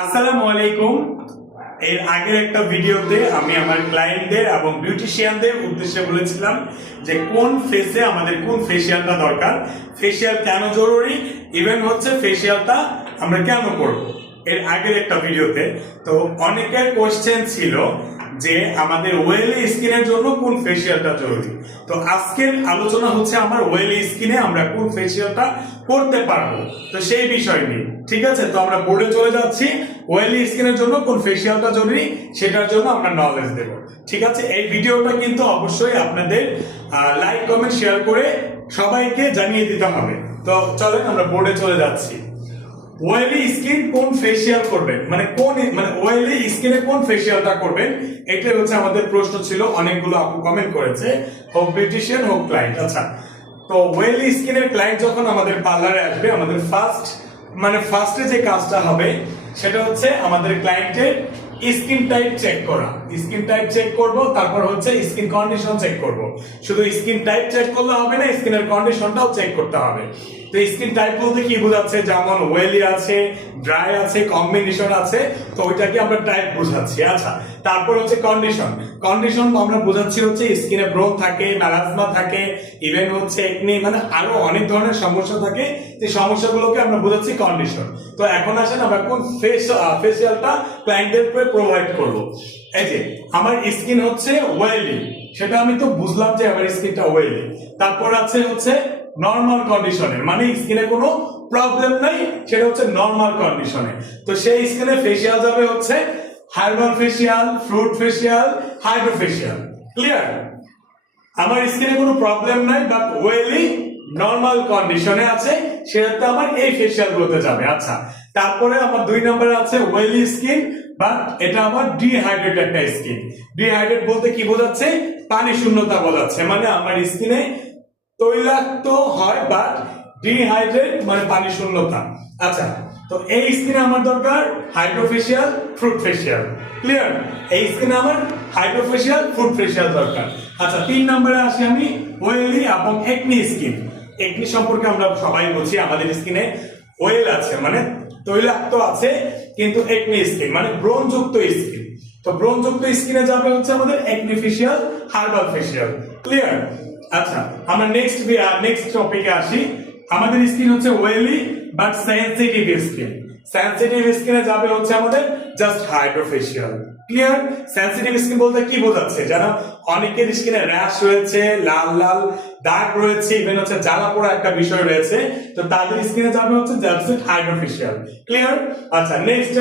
আসসালামু আলাইকুম। এর আগের একটা ভিডিওতে আমি আমার ক্লায়েন্টদের এবং বিউটিশিয়ানদের উদ্দেশ্যে বলেছিলাম যে কোন ফেসে আমাদের কোন ফেসিয়ালটা দরকার, ফেসিয়াল কেন জরুরি, ইভেন হচ্ছে ফেসিয়ালটা আমরা কেন করব। এর আগের একটা ভিডিওতে তো অনেকের কোশ্চেন ছিল যে আমাদের ওয়েলি স্কিনের জন্য কোন ফেসিয়ালটা জরুরি। তো আজকের আলোচনা হচ্ছে আমার ওয়েলি স্কিনে আমরা কোন ফেসিয়ালটা করতে পারবো, তো সেই বিষয় নিয়ে। ঠিক আছে, তো আমরা বোর্ডে চলে যাচ্ছি। ওয়েলি স্কিনের জন্য কোন ফেসিয়ালটা জরুরি সেটার জন্য আমরা নলেজ দেব। ঠিক আছে, এই ভিডিওটা কিন্তু অবশ্যই আপনাদের লাইক কমেন্ট শেয়ার করে সবাইকে জানিয়ে দিতে হবে। তো চলেন আমরা বোর্ডে চলে যাচ্ছি। ওয়েলি স্কিন কোন ফেসিয়াল করবেন, মানে ওয়েলি স্কিনে কোন ফেসিয়ালটা করবেন, এটাই হচ্ছে আমাদের প্রশ্ন ছিল। অনেকগুলো আপু কমেন্ট করেছে, হোক বিউটিশিয়ান হোক ক্লায়েন্ট। আচ্ছা, তো ওয়েলি স্কিনের ক্লায়েন্ট যখন আমাদের পার্লারে আসবে, আমাদের ফার্স্টে যে কাজটা হবে সেটা হচ্ছে আমাদের ক্লায়েন্টের স্কিন টাইপ চেক করা। স্কিন টাইপ চেক করব, তারপর হচ্ছে স্কিন কন্ডিশন চেক করব। শুধু স্কিন টাইপ চেক করলে হবে না, স্কিনের কন্ডিশনটাও চেক করতে হবে। তো স্কিন টাইপ বলতে কি বোঝাচ্ছে, যেমন ওয়েলি আছে, ড্রাই আছে, কম্বিনেশন আছে, তো ওইটাকে আমরা টাইপ বোঝাচ্ছি। আচ্ছা, তারপর হচ্ছে কন্ডিশন আমরা বোঝাচ্ছি হচ্ছে স্কিনে ব্রণ থাকে, মেলাজমা থাকে, ইভেন হচ্ছে একনি, মানে আরো অনেক ধরনের সমস্যা থাকে। এই সমস্যাগুলোকে আমরা বোঝাচ্ছি কন্ডিশন। তো এখন আসেন আমরা কোন ফেসিয়ালটা ক্লায়েন্টের উপরে প্রোভাইড করব। এই যে আমার স্কিন হচ্ছে ওয়েলি, সেটা আমি তো বুঝলাম যে আমার স্কিনটা ওয়েলি। তারপর আছে হচ্ছে নরমাল কন্ডিশনে, মানে স্কিনে কোনো প্রবলেম নাই, সেটা হচ্ছে নরমাল কন্ডিশনে। তো সেই স্কিনে ফেসিয়াল যাবে হচ্ছে herbal facial, fruit facial, hydro facial. Clear? আমার স্কিনে কোনো প্রবলেম নাই, বাট ওয়েলি নরমাল কন্ডিশনে আছে, সেটাতে আমার এই ফেসিয়াল গুলোতে যাবে। আচ্ছা, তারপরে আমার 2 নম্বরে আছে ওয়েলি স্কিন, বাট এটা আমার ডিহাইড্রেট একটা স্কিন। ডিহাইড্রেট বলতে কি বোঝাচ্ছে, পানি শূন্যতা বোঝাচ্ছে, মানে আমার স্কিনে তৈলাক্ত হয়, বাট ডিহাইড্রেট মানে পানি শূন্যতা। আচ্ছা, তো এই স্কিনে আমার দরকার হাইড্রোফেশিয়াল, ফ্রুট ফেশিয়াল। ক্লিয়ার? এই স্কিনে আমার হাইড্রোফেশিয়াল, ফ্রুট ফেশিয়াল দরকার। আচ্ছা, 3 নম্বরে আসি আমি ওয়েলি এবং একনি স্কিন। একনি সম্পর্কে আমরা সবাই বলছি, আমাদের স্কিনে ওয়েল আছে মানে তৈলাক্ত আছে, কিন্তু একনি স্কিন মানে ব্রণযুক্ত স্কিন। তো ব্রণযুক্ত স্কিনে যাবে হচ্ছে আমাদের acne facial, herbal facial. Clear? আচ্ছা, আমরা নেক্সট টপিকে আসি। আমাদের স্কিন হচ্ছে oily but sensitive skin. Sensitive স্কিনে যাবে হচ্ছে আমাদের just hydrofacial. Clear? Sensitive skin বলতে কি বোঝাচ্ছে, জানো অনেকের স্কিনে র্যাশ রয়েছে, লাল লাল দাগ রয়েছে, ইভেন হচ্ছে জ্বালা পোড়া একটা বিষয় রয়েছে, তো তাদের স্কিনে যাবে হচ্ছে জাস্ট হাইড্রোফেশিয়াল। ক্লিয়ার? আচ্ছা, নেক্সট